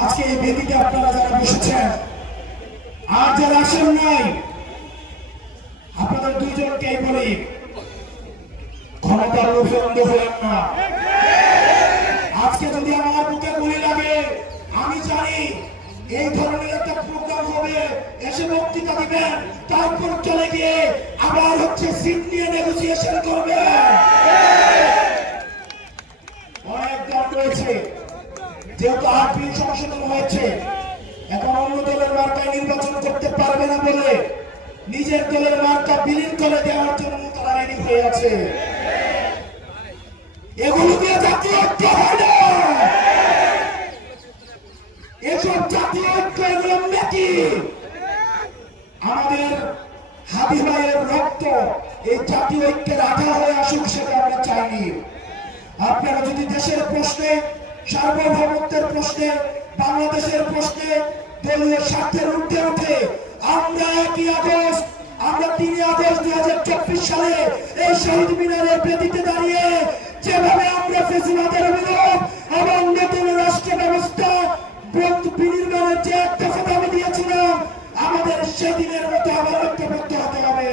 আজকে এই বেদিতে আপনারা যারা বসেছেন আর যারা আসেন নাই, আপনাদের দুইজনকেই বলি, ক্ষমতার লোভে অন্ধ হলেন না। আজকে যদি আমার বুকে গুলি লাগে, আমি জানি এই ধরনের একটা প্রোগ্রাম হবে, এসে বক্তৃতা দিবেন, তারপর চলে গিয়ে আবার হচ্ছে সিট নিয়ে নেগোসিয়েশন করবে অনেক দল রয়েছে যেহেতু আরপি সংশোধন হয়েছে, এখন অন্য দলের মার্কায় নির্বাচন করতে পারবে না বলে নিজের দলের মার্কা বিলীন করে দেওয়ার জন্য তারা রেডি হয়ে আছে। এগুলো দিয়ে জাতীয় ঐক্য হয় না। এসব জাতীয় ঐক্য এগুলো নাকি? আমাদের হাবি ভাইয়ের রক্ত এই জাতীয় ঐক্যের আধার হয়ে আসুক সেটা আমরা চাইনি। আপনারা যদি দেশের প্রশ্নে সার্বভৌমত্বের প্রশ্নে, বাংলাদেশের প্রশ্নে দলীয় স্বার্থের ঊর্ধ্বে উঠে আমরা একই আগস্ট, আমরা তিন আগস্ট দুই হাজার চব্বিশ সালে এই শহীদ মিনারের বেদিতে দাঁড়িয়ে যেভাবে আমরা ফেসিবাদের বিরোধ এবং নতুন রাষ্ট্র ব্যবস্থা বিনির্মাণের যে একটা আমি দিয়েছিলাম, আমাদের সেদিনের মতো আবার ঐক্যবদ্ধ হতে হবে।